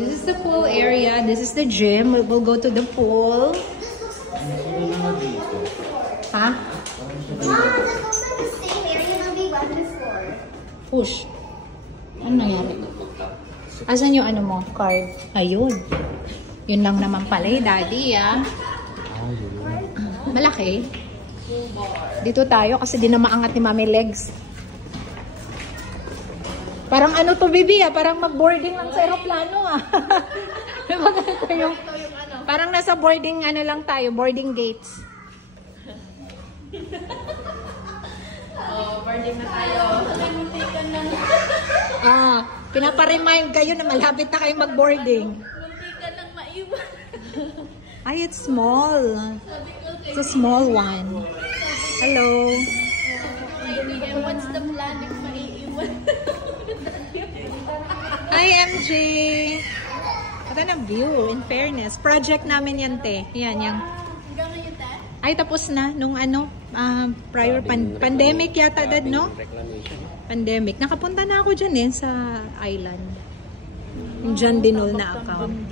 This is the pool area. This is the gym. We'll go to the pool. Ha? Push. Ano nangyari? Asan yung ano mo? Card. Ayun. Yun lang naman pala eh, Daddy, ah. Malaki. Dito tayo kasi di na maangat ni Mami legs. Parang ano to, baby, ah. Parang mag-boarding lang sa aeroplano, ah. Parang nasa boarding, ano lang tayo, boarding gates. Oh, boarding na tayo. Muntikan lang. Pinapa-remind kayo na malapit na kayo mag-boarding. Muntikan lang maiwan. Ay, it's small. It's a small one. Hello. What's the plan if maiiwan? Hi, MJ. Ito na view, in fairness. Project namin yan, te. Yan, yan. Hanggang ngayon, te? Ay, tapos na. Nung ano, prior pandemic yata, Dad, no? Pandemic. Nakapunta na ako dyan eh, sa island. Yung John Dinol na account.